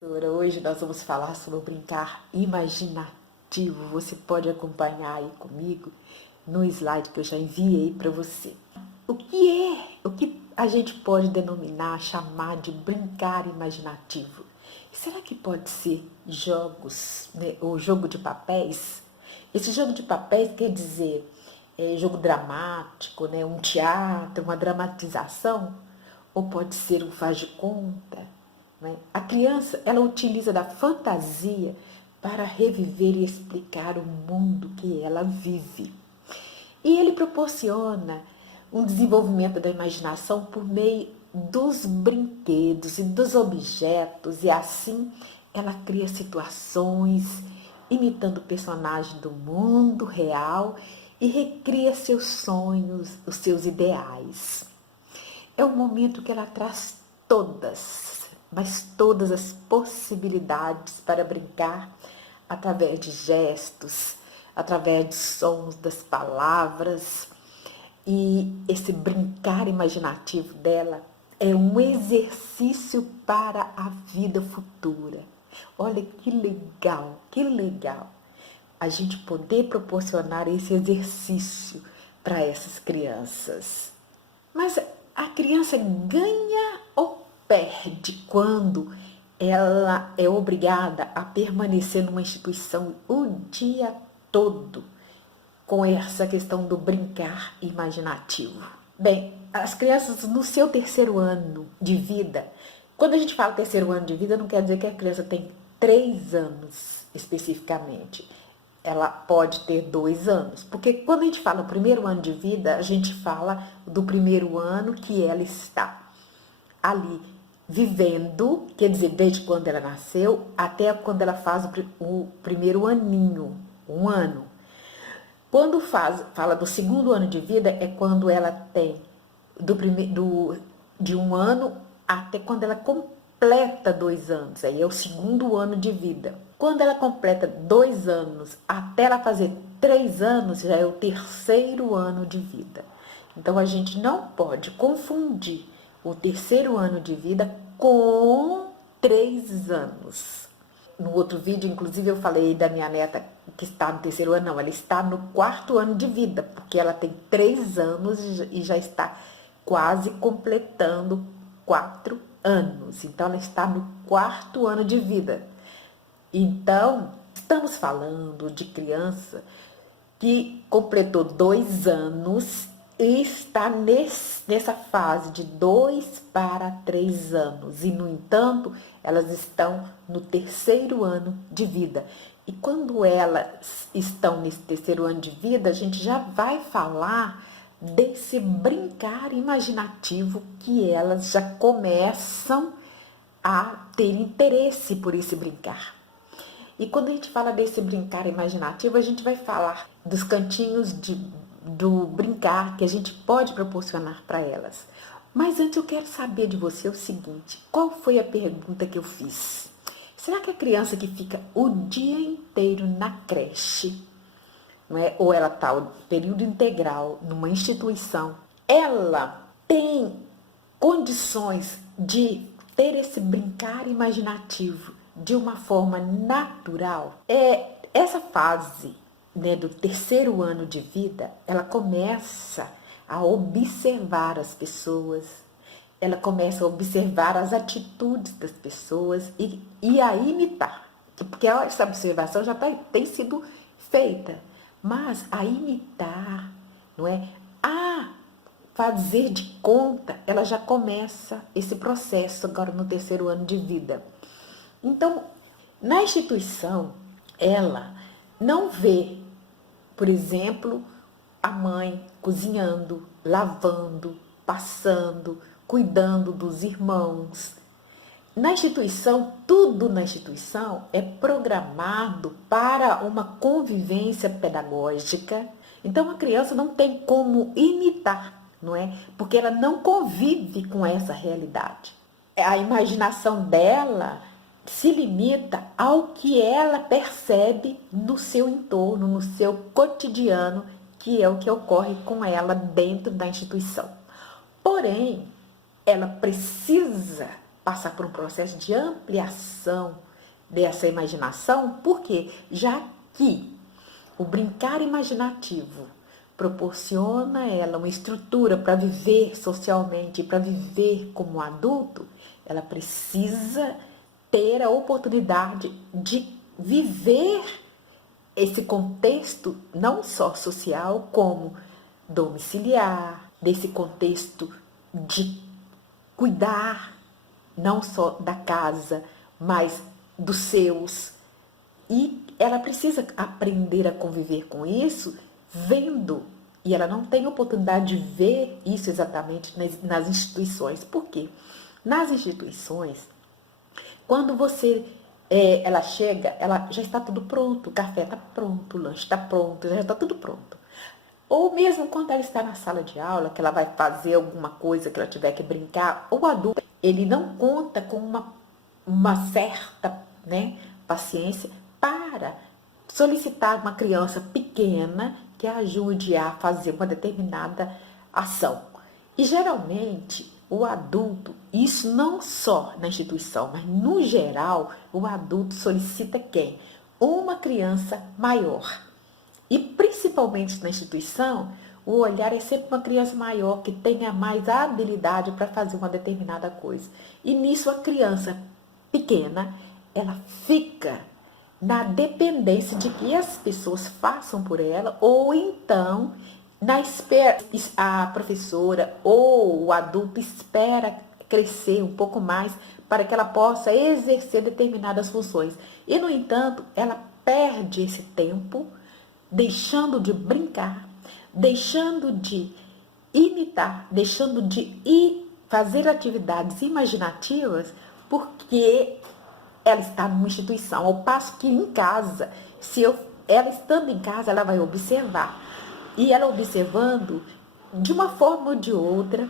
Hoje nós vamos falar sobre o brincar imaginativo. Você pode acompanhar aí comigo no slide que eu já enviei para você. O que a gente pode denominar, chamar de brincar imaginativo? Será que pode ser jogos, né, ou jogo de papéis? Esse jogo de papéis quer dizer jogo dramático, né, um teatro, uma dramatização? Ou pode ser um faz de conta? Né? A criança, ela utiliza da fantasia para reviver e explicar o mundo que ela vive. E ele proporciona um desenvolvimento da imaginação por meio dos brinquedos e dos objetos, e assim ela cria situações imitando personagens do mundo real e recria seus sonhos, os seus ideais. É um momento que ela traz mas todas as possibilidades para brincar através de gestos, através de sons das palavras. E esse brincar imaginativo dela é um exercício para a vida futura. Olha que legal, a gente poder proporcionar esse exercício para essas crianças. Mas a criança ganha ou perde quando ela é obrigada a permanecer numa instituição o dia todo com essa questão do brincar imaginativo? Bem, as crianças no seu terceiro ano de vida, quando a gente fala terceiro ano de vida, não quer dizer que a criança tem 3 anos especificamente. Ela pode ter 2 anos, porque quando a gente fala primeiro ano de vida, a gente fala do primeiro ano que ela está ali vivendo, quer dizer, desde quando ela nasceu até quando ela faz o primeiro aninho, um ano. Quando fala do segundo ano de vida, é quando ela tem de um ano até quando ela completa 2 anos, aí é o segundo ano de vida. Quando ela completa 2 anos até ela fazer 3 anos, já é o terceiro ano de vida. Então a gente não pode confundir o terceiro ano de vida com 3 anos. No outro vídeo, inclusive, eu falei da minha neta que está no terceiro ano. Não, ela está no 4º ano de vida, porque ela tem 3 anos e já está quase completando 4 anos. Então, ela está no 4º ano de vida. Então, estamos falando de criança que completou 2 anos e está nessa fase de 2 para 3 anos. E, no entanto, elas estão no terceiro ano de vida. E quando elas estão nesse terceiro ano de vida, a gente já vai falar desse brincar imaginativo que elas já começam a ter interesse por esse brincar. E quando a gente fala desse brincar imaginativo, a gente vai falar dos cantinhos do brincar que a gente pode proporcionar para elas. Mas antes eu quero saber de você o seguinte: qual foi a pergunta que eu fiz? Será que a criança que fica o dia inteiro na creche, não é? Ou ela está o período integral numa instituição, ela tem condições de ter esse brincar imaginativo de uma forma natural? Essa fase, né, do terceiro ano de vida, ela começa a observar as pessoas, ela começa a observar as atitudes das pessoas e a imitar, porque essa observação já tem sido feita, mas a imitar, não é? A fazer de conta, ela já começa esse processo agora no terceiro ano de vida. Então, na instituição, ela não vê, por exemplo, a mãe cozinhando, lavando, passando, cuidando dos irmãos. Na instituição, tudo na instituição é programado para uma convivência pedagógica. Então, a criança não tem como imitar, não é? Porque ela não convive com essa realidade. A imaginação dela se limita ao que ela percebe no seu entorno, no seu cotidiano, que é o que ocorre com ela dentro da instituição. Porém, ela precisa passar por um processo de ampliação dessa imaginação, porque já que o brincar imaginativo proporciona a ela uma estrutura para viver socialmente, para viver como adulto, ela precisa ter a oportunidade de viver esse contexto não só social, como domiciliar, desse contexto de cuidar não só da casa, mas dos seus. E ela precisa aprender a conviver com isso vendo. E ela não tem oportunidade de ver isso exatamente nas instituições. Por quê? Nas instituições, quando ela chega, ela já está tudo pronto, o café está pronto, o lanche está pronto, já está tudo pronto. Ou mesmo quando ela está na sala de aula, que ela vai fazer alguma coisa, que ela tiver que brincar, o adulto, ele não conta com uma certa, né, paciência para solicitar uma criança pequena que ajude a fazer uma determinada ação. E geralmente o adulto, isso não só na instituição, mas no geral, o adulto solicita quem? Uma criança maior. E principalmente na instituição, o olhar é sempre uma criança maior que tenha mais habilidade para fazer uma determinada coisa. E nisso a criança pequena, ela fica na dependência de que as pessoas façam por ela, ou então na espera, a professora ou o adulto espera crescer um pouco mais para que ela possa exercer determinadas funções. E, no entanto, ela perde esse tempo deixando de brincar, deixando de imitar, deixando de fazer atividades imaginativas, porque ela está numa instituição, ao passo que em casa, ela estando em casa, ela vai observar. E ela observando, de uma forma ou de outra,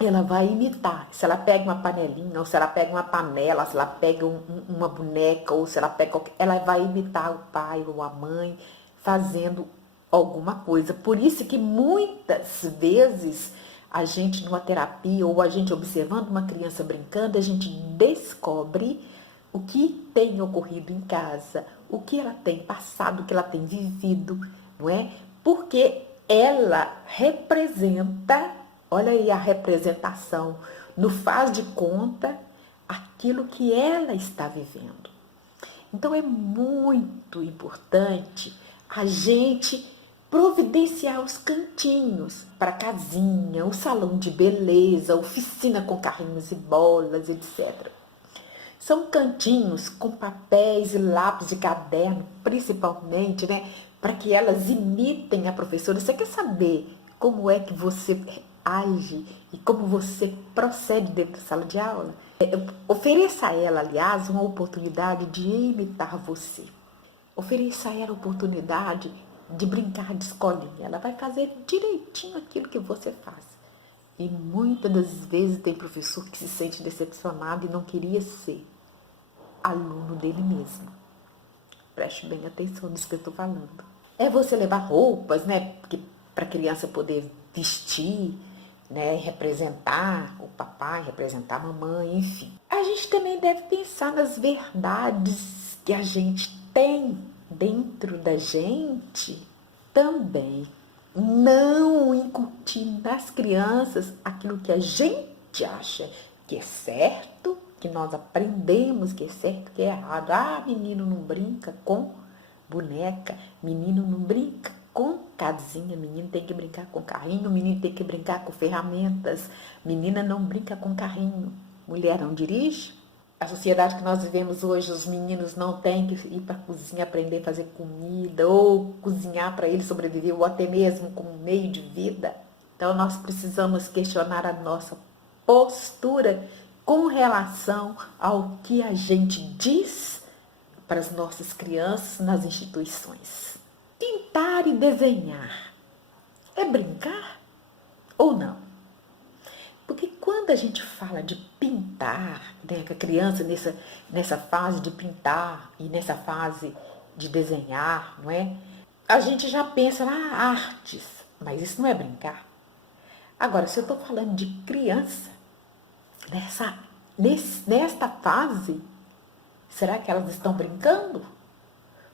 ela vai imitar. Se ela pega uma panelinha, ou se ela pega uma panela, se ela pega uma boneca, ou se ela pega ela vai imitar o pai ou a mãe fazendo alguma coisa. Por isso que muitas vezes a gente numa terapia ou a gente observando uma criança brincando, a gente descobre o que tem ocorrido em casa, o que ela tem passado, o que ela tem vivido, não é? Porque ela representa, olha aí a representação, no faz de conta aquilo que ela está vivendo. Então é muito importante a gente providenciar os cantinhos para a casinha, o salão de beleza, oficina com carrinhos e bolas, etc. São cantinhos com papéis e lápis de caderno, principalmente, né? Para que elas imitem a professora. Você quer saber como é que você age e como você procede dentro da sala de aula? Ofereça a ela, aliás, uma oportunidade de imitar você. Ofereça a ela a oportunidade de brincar de escolinha. Ela vai fazer direitinho aquilo que você faz. E muitas das vezes tem professor que se sente decepcionado e não queria ser aluno dele mesmo. Preste bem atenção nisso que eu estou falando. É você levar roupas, né, para a criança poder vestir, né, representar o papai, representar a mamãe, enfim. A gente também deve pensar nas verdades que a gente tem dentro da gente também. Não incutir nas crianças aquilo que a gente acha que é certo, que nós aprendemos que é certo, que é errado. Ah, menino não brinca com boneca, menino não brinca com casinha, menino tem que brincar com carrinho, menino tem que brincar com ferramentas, menina não brinca com carrinho, mulher não dirige. A sociedade que nós vivemos hoje, os meninos não têm que ir para a cozinha aprender a fazer comida, ou cozinhar para eles sobreviver, ou até mesmo como meio de vida. Então nós precisamos questionar a nossa postura com relação ao que a gente diz para as nossas crianças nas instituições. Pintar e desenhar é brincar ou não? Porque quando a gente fala de pintar, né, que a criança nessa fase de pintar e nessa fase de desenhar, não é? A gente já pensa na artes, mas isso não é brincar. Agora, se eu estou falando de criança, nessa nesta fase, será que elas estão brincando?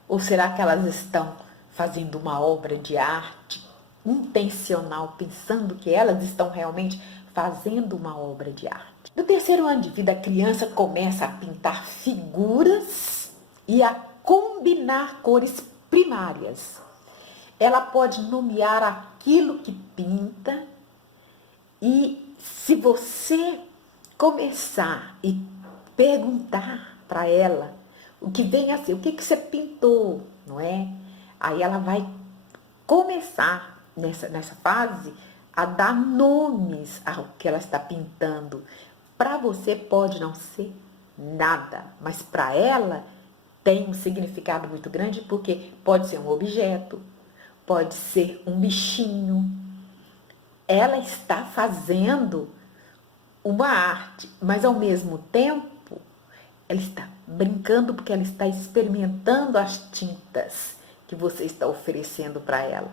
Ou será que elas estão fazendo uma obra de arte intencional, pensando que elas estão realmente fazendo uma obra de arte? No terceiro ano de vida, a criança começa a pintar figuras e a combinar cores primárias. Ela pode nomear aquilo que pinta, e se você começar e perguntar para ela o que vem a ser, o que você pintou, não é? Aí ela vai começar nessa fase a dar nomes ao que ela está pintando. Para você pode não ser nada, mas para ela tem um significado muito grande, porque pode ser um objeto, pode ser um bichinho. Ela está fazendo uma arte, mas ao mesmo tempo ela está brincando, porque ela está experimentando as tintas que você está oferecendo para ela.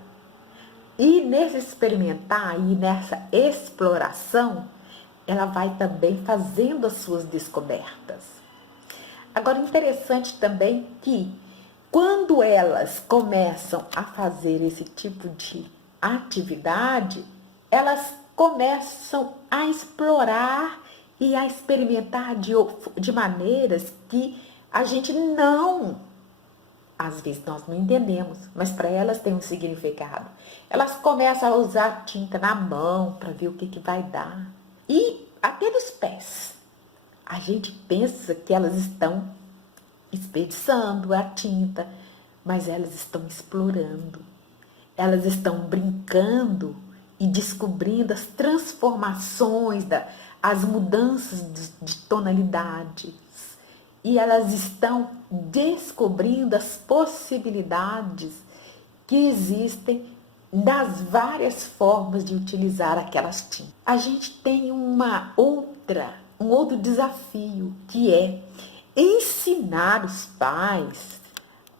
E nesse experimentar e nessa exploração, ela vai também fazendo as suas descobertas. Agora, interessante também que quando elas começam a fazer esse tipo de atividade, elas começam a explorar e a experimentar de maneiras que a gente não, às vezes nós não entendemos, mas para elas tem um significado. Elas começam a usar tinta na mão para ver o que vai dar. E até nos pés. A gente pensa que elas estão desperdiçando a tinta, mas elas estão explorando. Elas estão brincando e descobrindo as transformações, as mudanças de tonalidades. E elas estão descobrindo as possibilidades que existem das várias formas de utilizar aquelas tintas. A gente tem um outro desafio, que é ensinar os pais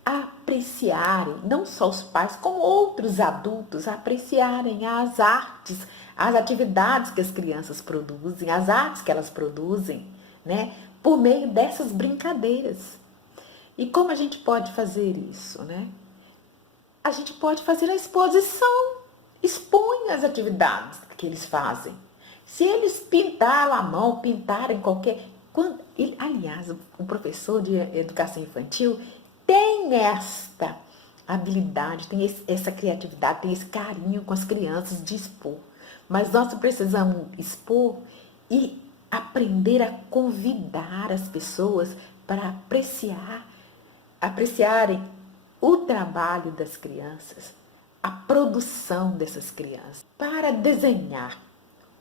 a apreciarem, não só os pais, como outros adultos, a apreciarem as artes, as atividades que as crianças produzem, as artes que elas produzem, né, por meio dessas brincadeiras. E como a gente pode fazer isso, né? A gente pode fazer a exposição, expõe as atividades que eles fazem. Se eles pintaram a mão, pintarem qualquer... aliás, o professor de educação infantil tem esta habilidade, tem essa criatividade, tem esse carinho com as crianças de expor. Mas nós precisamos expor e aprender a convidar as pessoas para apreciarem o trabalho das crianças, a produção dessas crianças, para desenhar.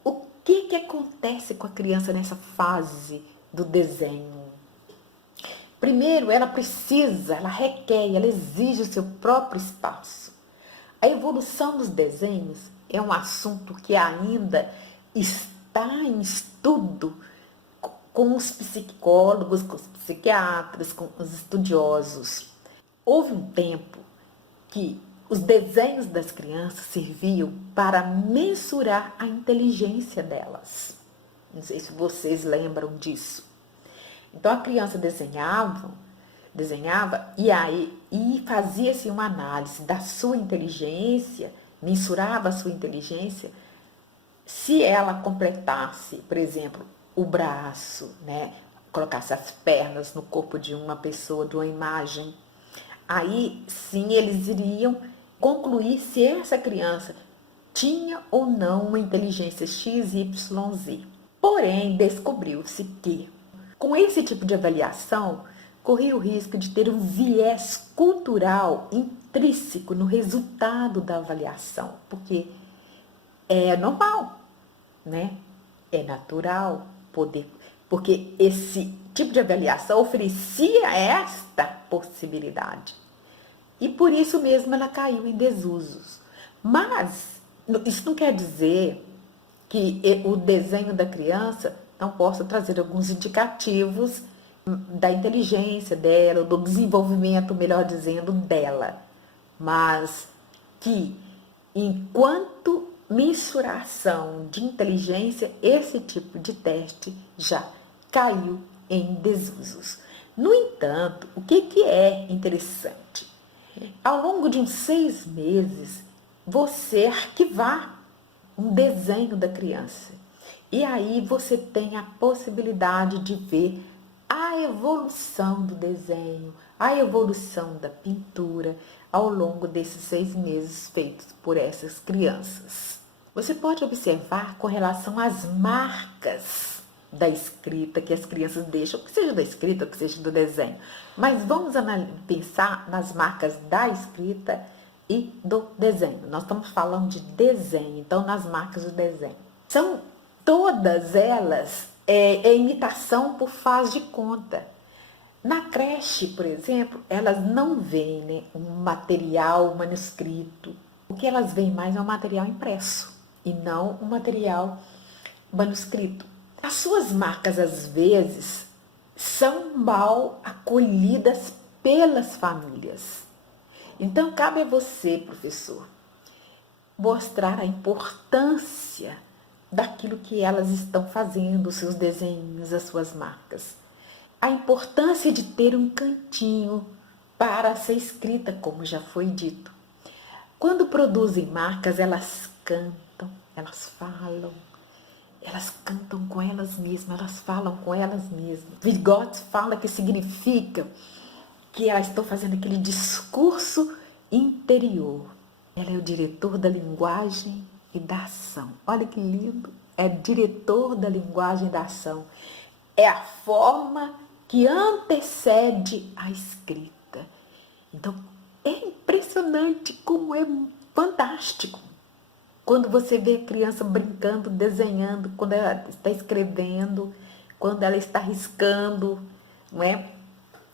O que acontece com a criança nessa fase do desenho? Primeiro, ela requer, ela exige o seu próprio espaço. A evolução dos desenhos é um assunto que ainda está em estudo com os psicólogos, com os psiquiatras, com os estudiosos. Houve um tempo que os desenhos das crianças serviam para mensurar a inteligência delas. Não sei se vocês lembram disso. Então a criança desenhava e fazia-se uma análise da sua inteligência, mensurava a sua inteligência. Se ela completasse, por exemplo, o braço, né, colocasse as pernas no corpo de uma pessoa, de uma imagem, aí sim eles iriam concluir se essa criança tinha ou não uma inteligência XYZ. Porém, descobriu-se que com esse tipo de avaliação, corria o risco de ter um viés cultural intrínseco no resultado da avaliação, porque é normal, né? É natural poder, porque esse tipo de avaliação oferecia esta possibilidade. E por isso mesmo ela caiu em desusos. Mas isso não quer dizer que o desenho da criança não possa trazer alguns indicativos da inteligência dela, do desenvolvimento, melhor dizendo, dela. Mas que, enquanto mensuração de inteligência, esse tipo de teste já caiu em desusos. No entanto, o que é interessante? Ao longo de uns 6 meses, você arquivar um desenho da criança. E aí você tem a possibilidade de ver a evolução do desenho, a evolução da pintura ao longo desses 6 meses feitos por essas crianças. Você pode observar com relação às marcas da escrita que as crianças deixam, que seja da escrita, que seja do desenho. Mas vamos pensar nas marcas da escrita e do desenho. Nós estamos falando de desenho, então nas marcas do desenho. São todas elas imitação por faz de conta. Na creche, por exemplo, elas não veem, né, um material manuscrito. O que elas veem mais é um material impresso e não um material manuscrito. As suas marcas, às vezes, são mal acolhidas pelas famílias. Então, cabe a você, professor, mostrar a importância daquilo que elas estão fazendo, os seus desenhos, as suas marcas. A importância de ter um cantinho para ser escrita, como já foi dito. Quando produzem marcas, elas cantam, elas falam, elas cantam com elas mesmas, elas falam com elas mesmas. Vygotsky fala que significa que elas estão fazendo aquele discurso interior. Ela é o diretor da linguagem e da ação. Olha que lindo! É diretor da linguagem e da ação. É a forma que antecede a escrita. Então, é impressionante como é fantástico. Quando você vê a criança brincando, desenhando, quando ela está escrevendo, quando ela está riscando, não é?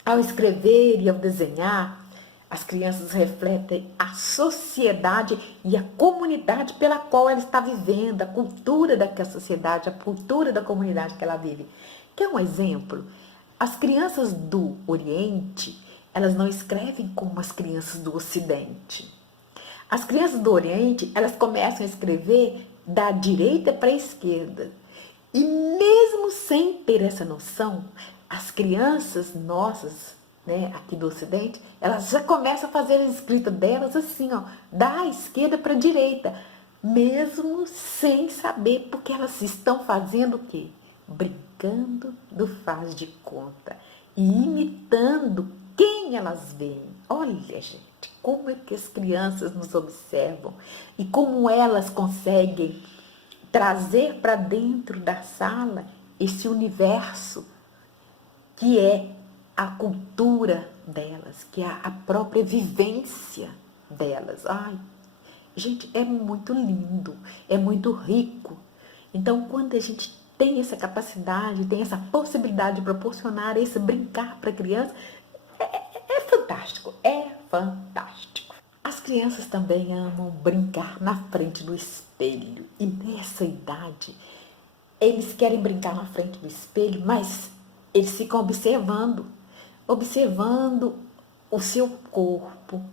Ao escrever e ao desenhar, as crianças refletem a sociedade e a comunidade pela qual ela está vivendo, a cultura daquela sociedade, a cultura da comunidade que ela vive. Quer um exemplo? As crianças do Oriente, elas não escrevem como as crianças do Ocidente. As crianças do Oriente, elas começam a escrever da direita para a esquerda. E mesmo sem ter essa noção, as crianças nossas, né, aqui do Ocidente, elas já começam a fazer a escrita delas assim, ó, da esquerda para a direita, mesmo sem saber, porque elas estão fazendo o quê? Brincando do faz de conta e imitando quem elas veem. Olha, gente, como é que as crianças nos observam e como elas conseguem trazer para dentro da sala esse universo que é a cultura delas, que é a própria vivência delas. Ai, gente, é muito lindo, é muito rico. Então, quando a gente tem essa capacidade, tem essa possibilidade de proporcionar esse brincar para a criança, é fantástico, é fantástico. As crianças também amam brincar na frente do espelho. E nessa idade, eles querem brincar na frente do espelho, mas eles ficam observando o seu corpo.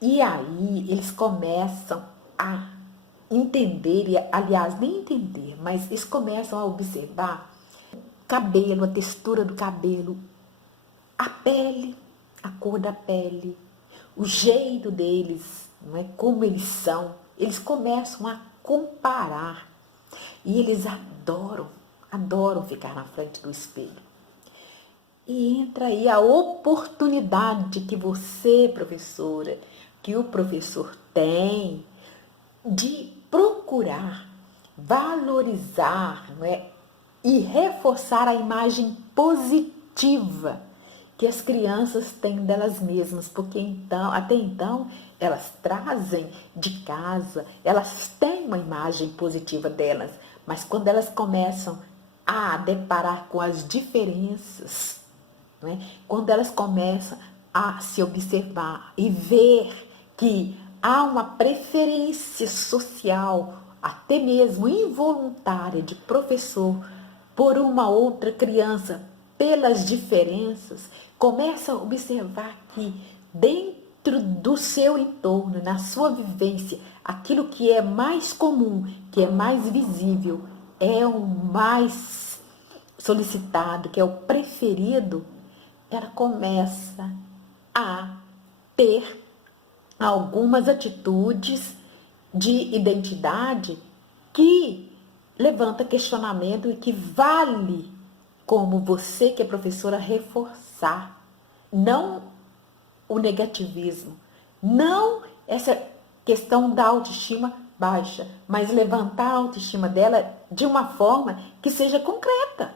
E aí eles começam a entender, aliás, nem entender, mas eles começam a observar o cabelo, a textura do cabelo, a pele, a cor da pele, o jeito deles, não é? Como eles são. Eles começam a comparar e eles adoram ficar na frente do espelho. E entra aí a oportunidade que você, professora, que o professor tem de procurar valorizar, não é? E reforçar a imagem positiva que as crianças têm delas mesmas, porque até então elas trazem de casa, elas têm uma imagem positiva delas, mas quando elas começam a deparar com as diferenças, né? Quando elas começam a se observar e ver que há uma preferência social, até mesmo involuntária, de professor por uma outra criança, pelas diferenças, começa a observar que dentro do seu entorno, na sua vivência, aquilo que é mais comum, que é mais visível, é o mais solicitado, que é o preferido, ela começa a ter algumas atitudes de identidade que levanta questionamento e que vale como você que é professora reforçar, não o negativismo, não essa questão da autoestima baixa, mas levantar a autoestima dela de uma forma que seja concreta,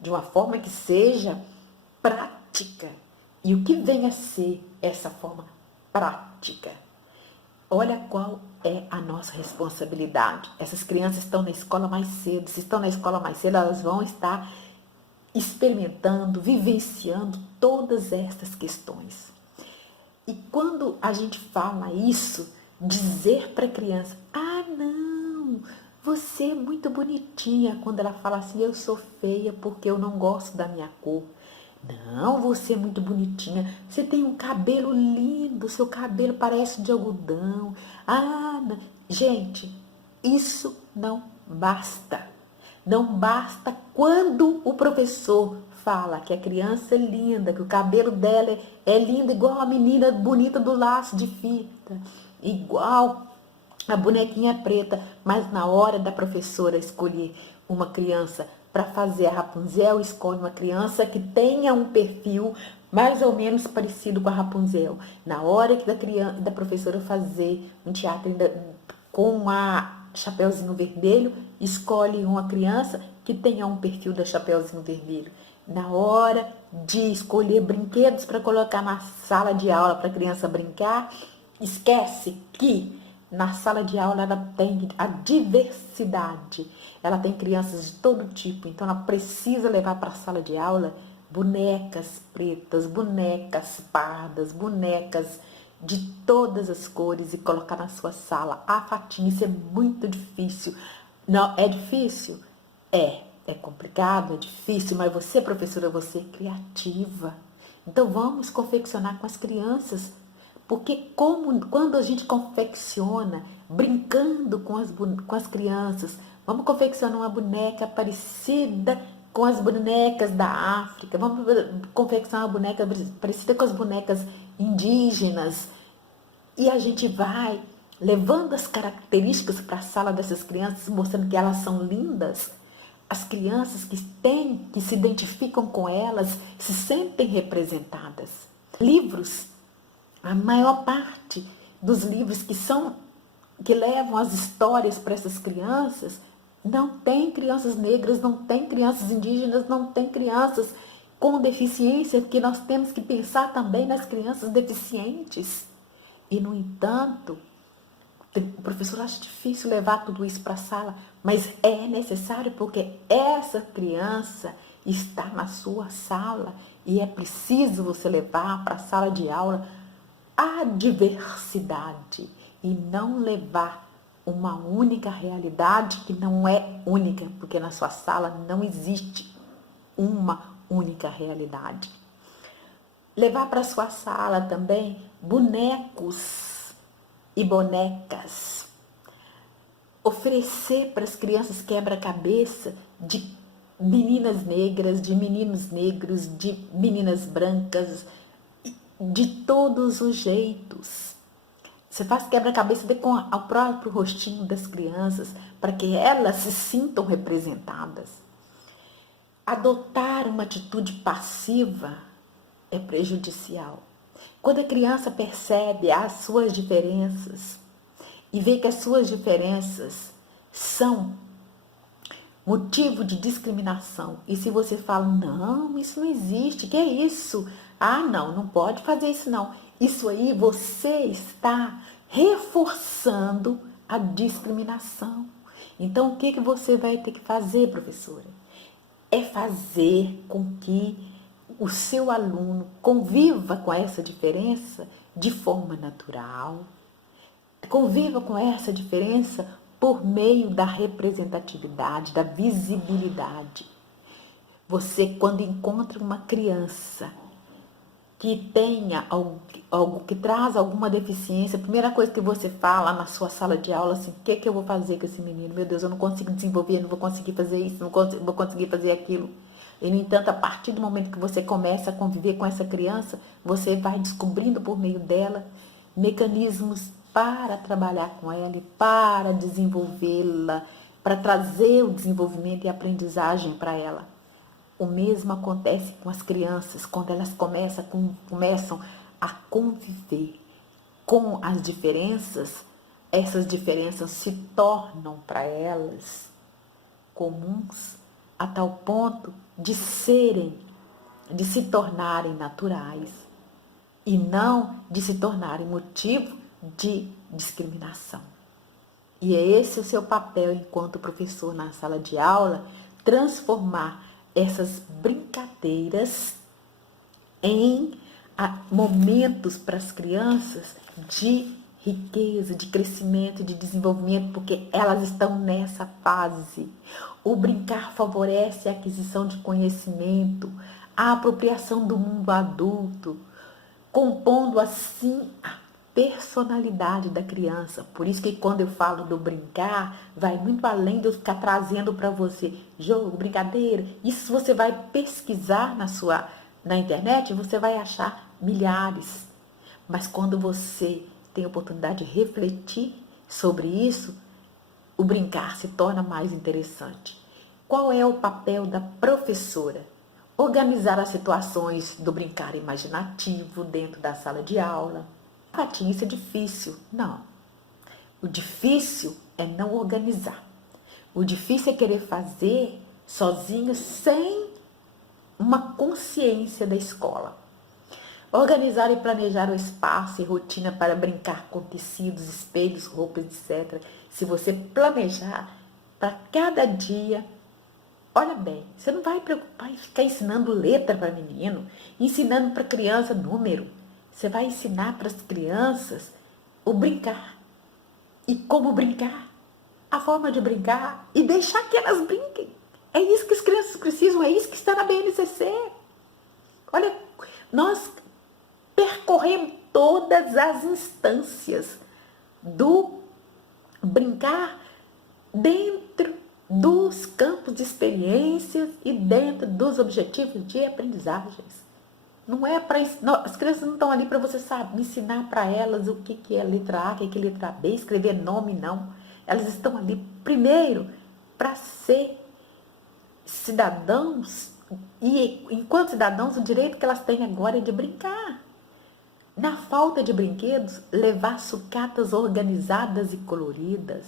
de uma forma que seja prática. E o que vem a ser essa forma prática? Olha qual é a nossa responsabilidade. Essas crianças estão na escola mais cedo. Se estão na escola mais cedo, elas vão estar experimentando, vivenciando todas estas questões. E quando a gente fala isso, dizer para a criança, ah, não, você é muito bonitinha. Quando ela fala assim, eu sou feia porque eu não gosto da minha cor. Não, você é muito bonitinha. Você tem um cabelo lindo, seu cabelo parece de algodão. Ah, não. Gente, isso não basta. Não basta quando o professor fala que a criança é linda, que o cabelo dela é lindo, igual a menina bonita do laço de fita, igual a bonequinha preta, mas na hora da professora escolher uma criança para fazer a Rapunzel, escolhe uma criança que tenha um perfil mais ou menos parecido com a Rapunzel. Na hora que da professora fazer um teatro com a Chapeuzinho Vermelho, escolhe uma criança que tenha um perfil da Chapeuzinho Vermelho. Na hora de escolher brinquedos para colocar na sala de aula para a criança brincar, esquece que na sala de aula ela tem a diversidade, ela tem crianças de todo tipo, então ela precisa levar para a sala de aula bonecas pretas, bonecas pardas, bonecas de todas as cores e colocar na sua sala. Ah, Fatinha, isso é muito difícil. Não, é difícil? É complicado, é difícil, mas você, professora, você é criativa. Então vamos confeccionar com as crianças. Porque quando a gente confecciona, brincando com as crianças, vamos confeccionar uma boneca parecida com as bonecas da África, vamos confeccionar uma boneca parecida com as bonecas indígenas, e a gente vai levando as características para a sala dessas crianças, mostrando que elas são lindas. As crianças que se identificam com elas se sentem representadas. Livros, a maior parte dos livros que levam as histórias para essas crianças, não tem crianças negras, não tem crianças indígenas, não tem crianças com deficiência, porque nós temos que pensar também nas crianças deficientes. E, no entanto, o professor acha difícil levar tudo isso para a sala, mas é necessário porque essa criança está na sua sala e é preciso você levar para a sala de aula a diversidade e não levar uma única realidade que não é única, porque na sua sala não existe uma única realidade. Levar para sua sala também bonecos e bonecas. Oferecer para as crianças quebra-cabeça de meninas negras, de meninos negros, de meninas brancas, de todos os jeitos. Você faz quebra-cabeça com o próprio rostinho das crianças, para que elas se sintam representadas. Adotar uma atitude passiva é prejudicial. Quando a criança percebe as suas diferenças e vê que as suas diferenças são motivo de discriminação, e se você fala, não, isso não existe, que é isso? Ah, não pode fazer isso não. Isso aí você está reforçando a discriminação. Então, o que você vai ter que fazer, professora? É fazer com que o seu aluno conviva com essa diferença de forma natural, conviva com essa diferença por meio da representatividade, da visibilidade. Você, quando encontra uma criança que tenha algo que traz alguma deficiência, a primeira coisa que você fala na sua sala de aula, assim, o que eu vou fazer com esse menino? Meu Deus, eu não consigo desenvolver, não vou conseguir fazer isso, não vou conseguir fazer aquilo. E, no entanto, a partir do momento que você começa a conviver com essa criança, você vai descobrindo por meio dela mecanismos para trabalhar com ela e para desenvolvê-la, para trazer o desenvolvimento e aprendizagem para ela. O mesmo acontece com as crianças, quando elas começam a conviver com as diferenças, essas diferenças se tornam para elas comuns a tal ponto de se tornarem naturais e não de se tornarem motivo de discriminação. E é esse o seu papel enquanto professor na sala de aula, transformar essas brincadeiras em momentos para as crianças de riqueza, de crescimento, de desenvolvimento, porque elas estão nessa fase. O brincar favorece a aquisição de conhecimento, a apropriação do mundo adulto, compondo assim a personalidade da criança. Por isso que quando eu falo do brincar, vai muito além de eu ficar trazendo para você jogo, brincadeira. Isso você vai pesquisar na internet, você vai achar milhares. Mas quando você tem a oportunidade de refletir sobre isso, o brincar se torna mais interessante. Qual é o papel da professora? Organizar as situações do brincar imaginativo dentro da sala de aula. Patinho, isso é difícil. Não. O difícil é não organizar. O difícil é querer fazer sozinho sem uma consciência da escola. Organizar e planejar o espaço e rotina para brincar com tecidos, espelhos, roupas, etc. Se você planejar para cada dia, olha bem, você não vai preocupar em ficar ensinando letra para menino, ensinando para criança número. Você vai ensinar para as crianças o brincar. E como brincar? A forma de brincar e deixar que elas brinquem. É isso que as crianças precisam, é isso que está na BNCC. Olha, nós percorremos todas as instâncias do brincar dentro dos campos de experiências e dentro dos objetivos de aprendizagens. Não é para as crianças não estão ali para você saber ensinar para elas o que é letra A, o que é letra B, escrever nome, não. Elas estão ali primeiro para ser cidadãos e, enquanto cidadãos, o direito que elas têm agora é de brincar. Na falta de brinquedos, levar sucatas organizadas e coloridas,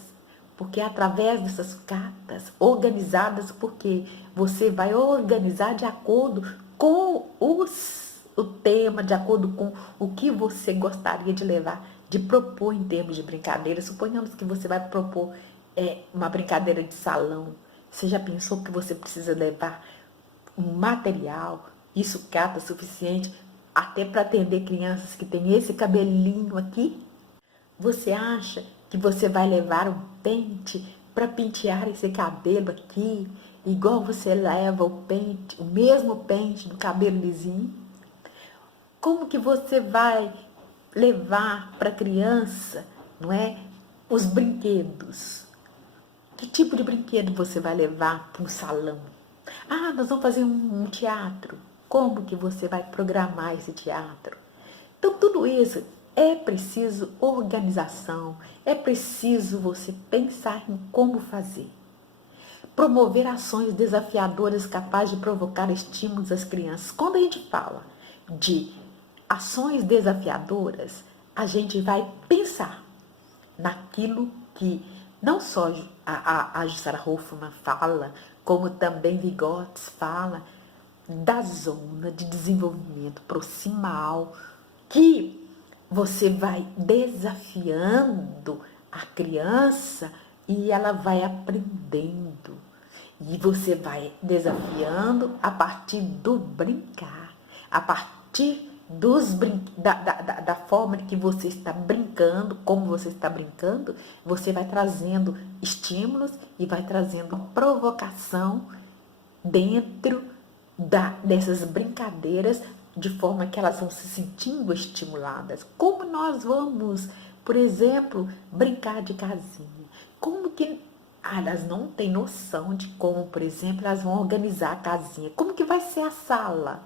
porque é através dessas sucatas organizadas, porque você vai organizar de acordo com o tema, de acordo com o que você gostaria de levar, de propor em termos de brincadeira. Suponhamos que você vai propor uma brincadeira de salão. Você já pensou que você precisa levar um material e sucata suficiente até para atender crianças que têm esse cabelinho aqui? Você acha que você vai levar um pente para pentear esse cabelo aqui, igual você leva o mesmo pente do cabelo lisinho? Como que você vai levar para a criança, não é, os brinquedos? Que tipo de brinquedo você vai levar para um salão? Ah, nós vamos fazer um teatro. Como que você vai programar esse teatro? Então, tudo isso é preciso organização, é preciso você pensar em como fazer. Promover ações desafiadoras capazes de provocar estímulos às crianças. Quando a gente fala de ações desafiadoras, a gente vai pensar naquilo que não só a Jussara Hoffmann fala, como também Vygotsky fala, da zona de desenvolvimento proximal, que você vai desafiando a criança e ela vai aprendendo. E você vai desafiando a partir do brincar, a partir da forma que você está brincando, como você está brincando, você vai trazendo estímulos e vai trazendo provocação dentro dessas brincadeiras, de forma que elas vão se sentindo estimuladas. Como nós vamos, por exemplo, brincar de casinha? Como que elas não têm noção de como, por exemplo, elas vão organizar a casinha. Como que vai ser a sala?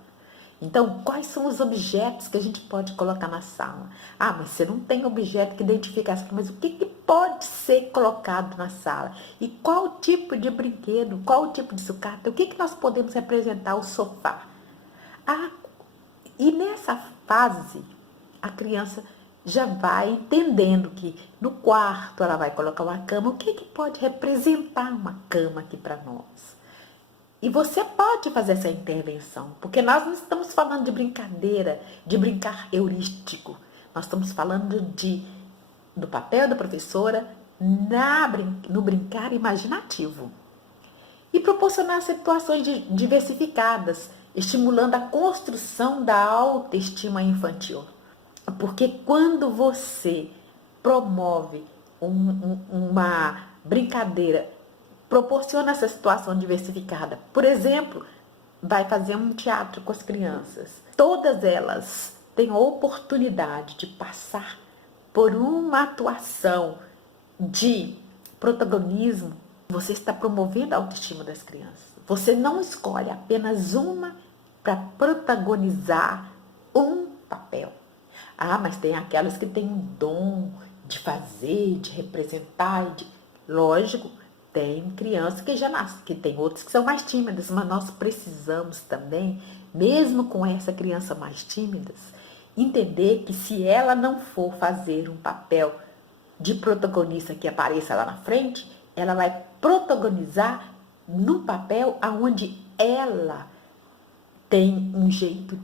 Então, quais são os objetos que a gente pode colocar na sala? Ah, mas você não tem objeto que identifica a sala, mas o que, que pode ser colocado na sala? E qual tipo de brinquedo, qual tipo de sucata? O que, que nós podemos representar o sofá? Ah, e nessa fase, a criança já vai entendendo que no quarto ela vai colocar uma cama. O que, que pode representar uma cama aqui para nós? E você pode fazer essa intervenção, porque nós não estamos falando de brincadeira, de brincar heurístico. Nós estamos falando do papel da professora no brincar imaginativo. E proporcionar situações diversificadas, estimulando a construção da autoestima infantil. Porque quando você promove uma brincadeira, proporciona essa situação diversificada. Por exemplo, vai fazer um teatro com as crianças. Todas elas têm a oportunidade de passar por uma atuação de protagonismo. Você está promovendo a autoestima das crianças. Você não escolhe apenas uma para protagonizar um papel. Ah, mas tem aquelas que têm um dom de fazer, de representar. Lógico, tem crianças que já nascem, que tem outras que são mais tímidas, mas nós precisamos também, mesmo com essa criança mais tímida, entender que se ela não for fazer um papel de protagonista que apareça lá na frente, ela vai protagonizar no papel aonde ela tem um jeito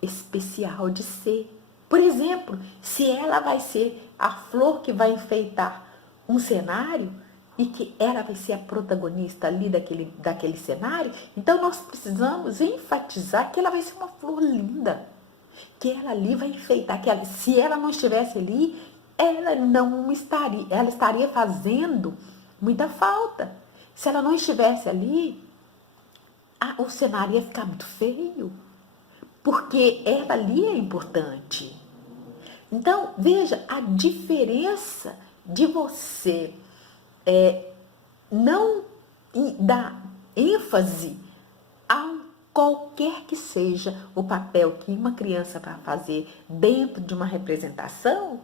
especial de ser. Por exemplo, se ela vai ser a flor que vai enfeitar um cenário e que ela vai ser a protagonista ali daquele cenário, então nós precisamos enfatizar que ela vai ser uma flor linda, que ela ali vai enfeitar, que se ela não estivesse ali, ela estaria fazendo muita falta. Se ela não estivesse ali, o cenário ia ficar muito feio, porque ela ali é importante. Então, veja a diferença de você não dar ênfase a qualquer que seja o papel que uma criança vai fazer dentro de uma representação,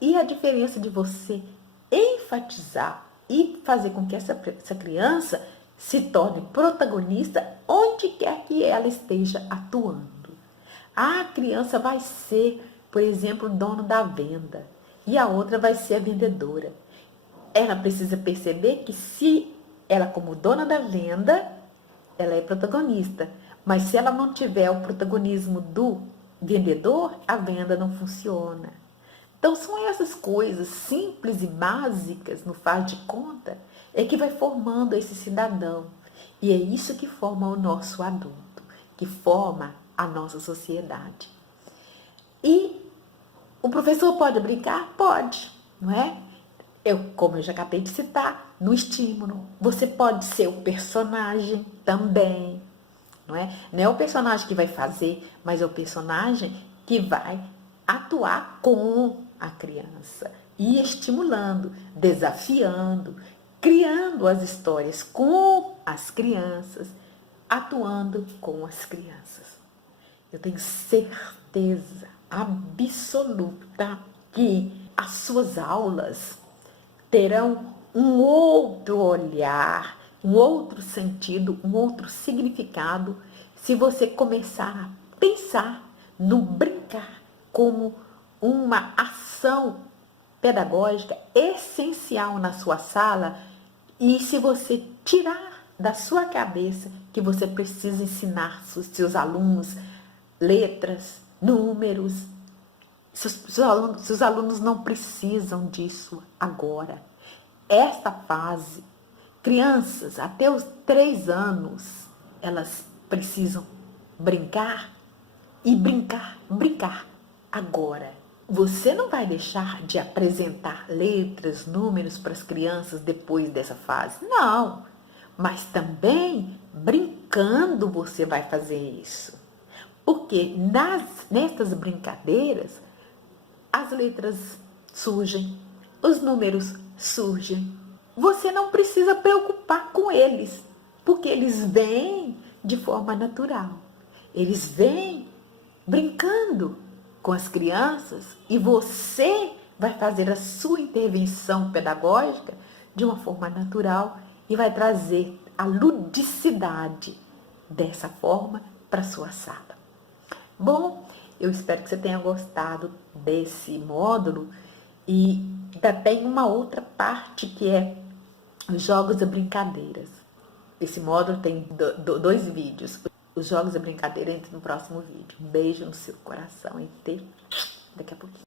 e a diferença de você enfatizar e fazer com que essa criança se torne protagonista onde quer que ela esteja atuando. A criança vai ser, por exemplo, o dono da venda e a outra vai ser a vendedora. Ela precisa perceber que se ela, como dona da venda, ela é protagonista. Mas se ela não tiver o protagonismo do vendedor, a venda não funciona. Então, são essas coisas simples e básicas, no faz de conta, é que vai formando esse cidadão. E é isso que forma o nosso adulto, que forma a nossa sociedade. E o professor pode brincar? Pode, não é? Como eu já acabei de citar, no estímulo. Você pode ser o personagem também, não é? Não é o personagem que vai fazer, mas é o personagem que vai atuar com a criança e estimulando, desafiando, criando as histórias com as crianças, atuando com as crianças. Eu tenho certeza absoluta que as suas aulas terão um outro olhar, um outro sentido, um outro significado, se você começar a pensar no brincar como uma ação pedagógica essencial na sua sala, e se você tirar da sua cabeça que você precisa ensinar seus alunos letras, números. Seus alunos não precisam disso agora. Esta fase, crianças até os 3 anos, elas precisam brincar e brincar agora. Você não vai deixar de apresentar letras, números para as crianças depois dessa fase. Não, mas também brincando você vai fazer isso. Porque nestas brincadeiras, as letras surgem, os números surgem. você não precisa preocupar com eles, porque eles vêm de forma natural. Eles vêm brincando com as crianças e você vai fazer a sua intervenção pedagógica de uma forma natural e vai trazer a ludicidade dessa forma para sua sala. Bom, eu espero que você tenha gostado desse módulo e ainda tem uma outra parte que é os jogos e brincadeiras. Esse módulo tem dois vídeos. Os jogos e brincadeiras entra no próximo vídeo. Um beijo no seu coração e até daqui a pouquinho.